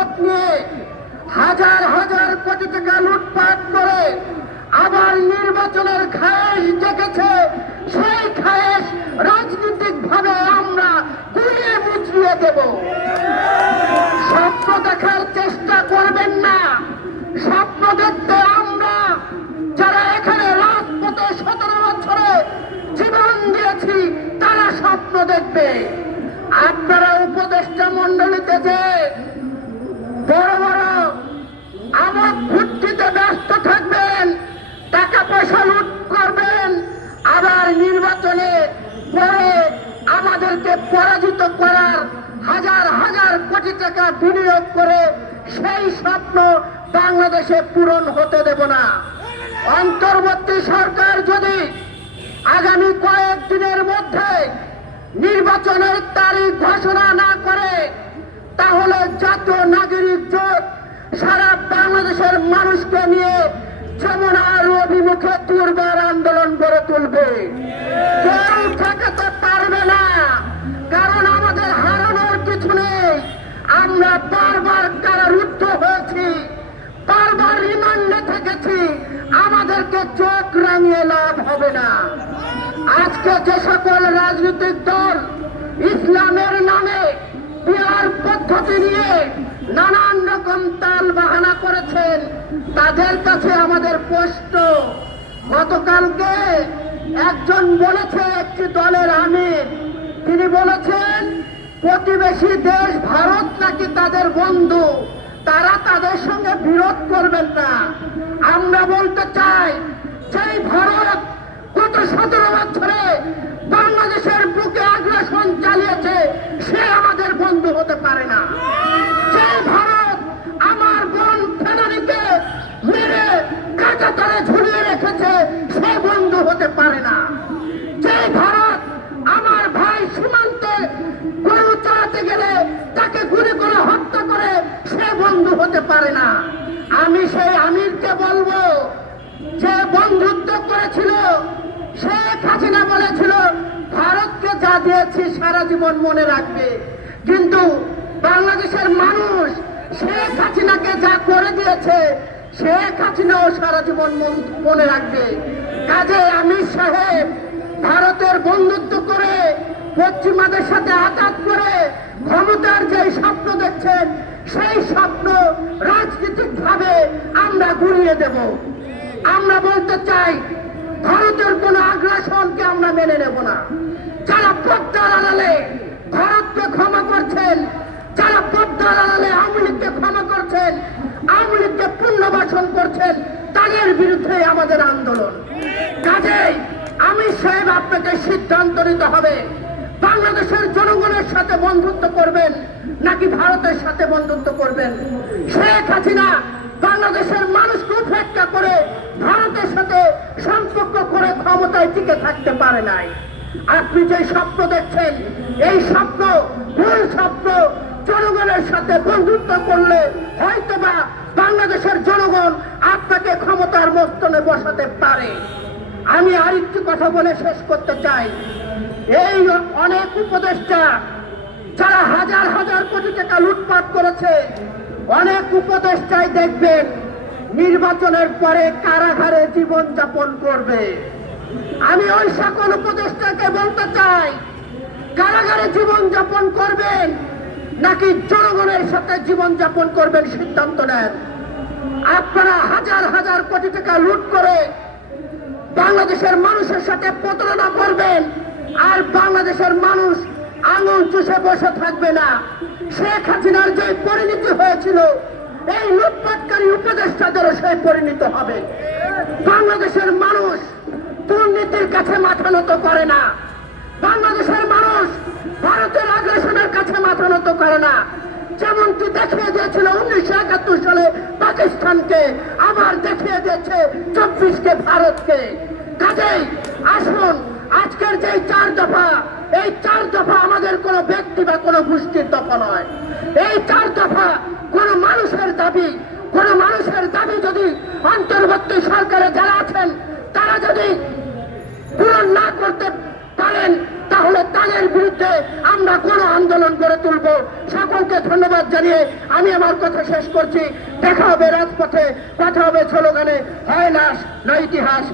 সুযোগ নিয়ে হাজার হাজার কোটি টাকা লুটপাট করে আবার নির্বাচনের খায়েশ জেগেছে, সেই খায়েশ রাজনৈতিক ভাবে আমরা গুলিয়ে মুচড়িয়ে দেব। স্বপ্ন দেখার চেষ্টা করবেন না। স্বপ্ন দেখতে আমরা যারা এখানে রাজপথে সতেরো বছরে জীবন দিয়েছি, তারা স্বপ্ন দেখবে। আপনারা উপদেষ্টা মন্ডলীতে যে বড় বড় আমার ঘুরতিতে ব্যস্ত থাকবেন টাকা পয়সা লুট করবেন, আবার নির্বাচনে পরে আমাদেরকে পরাজিত করার হাজার হাজার কোটি টাকা বিনিয়োগ করে সেই স্বপ্ন বাংলাদেশে পূরণ হতে দেব না। অন্তর্বর্তী সরকার যদি আগামী কয়েকদিনের মধ্যে নির্বাচনের তারিখ ঘোষণা তাহলে জাতীয় নাগরিক জোট। সারা বাংলাদেশের মানুষকে নিয়ে যমুনার অভিমুখে দুর্বার আন্দোলন গড়ে তুলবে। আমাদেরকে চোখ লাভ হবে না। আজকে যে সকল রাজনৈতিক দল ইসলামের পদ্ধতি নিয়ে নানান রকম তাল বাহানা করেছেন। তাদের কাছে আমাদের প্রশ্ন, গতকালকে একজন বলেছে একটি দলের আমির। তিনি বলেছেন, প্রতিবেশী দেশ ভারত নাকি তাদের বন্ধু? তারা তাদের সঙ্গে বিরোধ করবেন না। আমরা বলতে চাই, সেই ভারত গত সতেরো বছরে বাংলাদেশের বুকে আগ্রাসন চালিয়েছে সে আমাদের বন্ধু হতে পারে না। যে ভারত আমার বোন ফেনারিকে মেরে কাঁচাতারে ঝুলিয়ে রেখেছে, সে বন্ধু হতে পারে না। যে ভারত আমার ভাই সীমান্তে গরু চালাতে গেলে তাকে গুলি করে হত্যা করে, সে বন্ধু হতে পারে না। আমি সেই আমিরকে বলব, যে বন্ধুত্ব করেছিল, শেখ হাসিনা বলেছিল, ভারতকে যা দিয়েছি সারা জীবন মনে রাখবে। কিন্তু বাংলাদেশের মানুষ শেখ হাসিনাকে যা করে দিয়েছে, শেখ হাসিনাও সারা জীবন মনে রাখবে। কাজে আমির সাহেব ভারতের বন্ধুত্ব করে, পশ্চিমাদের সাথে আঘাত করে ক্ষমতার যে স্বপ্ন দেখছেন, সেই স্বপ্ন রাজনৈতিক ভাবে আমরা গুড়িয়ে দেব। আমরা বলতে চাই, ভারতের কোন আগ্রাসনকে আমরা মেনে নেব না। যারা পদ্মার আড়ালে ভারতকে ক্ষমা করছেন। যারা পদ্মার আড়ালে আওয়ামী লীগকে ক্ষমা করছেন, আওয়ামী লীগকে পুনর্বাসন করছেন, তাদের বিরুদ্ধে আমাদের আন্দোলন। কাজেই আমি সাহেব আপনাকে সিদ্ধান্ত নিতে হবে। বাংলাদেশের জনগণের সাথে বন্ধুত্ব করবেন নাকি ভারতের সাথে বন্ধুত্ব করবেন? শেখ হাসিনা বাংলাদেশের মানুষকে উপেক্ষা করে ভারতের সাথে সম্পর্ক করে ক্ষমতায় টিকে থাকতে পারে নাই। আপনি যে স্বপ্ন দেখছেন, এই স্বপ্ন ভুল স্বপ্ন জনগণের সাথে বন্ধুত্ব করলে হয়তোবা বাংলাদেশের জনগণ আপনাকে ক্ষমতার মস্তনে বসাতে পারে। আমি আরেকটি কথা বলে শেষ করতে চাই। এই অনেক উপদেষ্টা যারা হাজার হাজার কোটি টাকা লুটপাট করেছে, অনেক উপদেষ্টাই দেখবেন, নির্বাচনের পরে কারাগারে জীবন যাপন করবে। আমি ওই সকল উপদেষ্টাকে বলতে চাই, কারাগারে জীবন যাপন করবেন নাকি জনগণের সাথে জীবন যাপন করবেন সিদ্ধান্ত নেন। আপনারা হাজার হাজার কোটি টাকা লুট করে বাংলাদেশের মানুষের সাথে প্রতারণা করবেন, আর বাংলাদেশের মানুষ আঙুল চুষে বসে থাকবে না। শেখ হাসিনার যে পরিণতি হয়েছিল, এই লুটপাটকারী উপদেষ্টাদেরও সেই পরিণত হবে। বাংলাদেশের মানুষ কাছে মাথা নত করে না। বাংলাদেশের মানুষ ভারতের আগ্রাসনের কাছে মাথা নত করে না। যেমনটি দেখিয়ে দিয়েছিল উনিশশো একাত্তর সালে পাকিস্তানকে, আবার দেখিয়ে দিয়েছে চব্বিশকে ভারতকে। কাজেই আসুন, আজকের যে চার দফা, এই চার দফা আমাদের কোনো ব্যক্তি বা কোনো গোষ্ঠীর দফা নয়। এই চার দফা কোনো মানুষের দাবি, কোনো মানুষের দাবি যদি অন্তর্বর্তী সরকারে যারা আছেন, তারা যদি পূরণ না করতে পারেন, তাহলে তাদের বিরুদ্ধে আমরা কোনো আন্দোলন গড়ে তুলব। সকলকে ধন্যবাদ জানিয়ে আমি আমার কথা শেষ করছি। দেখা হবে রাজপথে, কথা হবে স্লোগানে। হয় নাশ না ইতিহাস।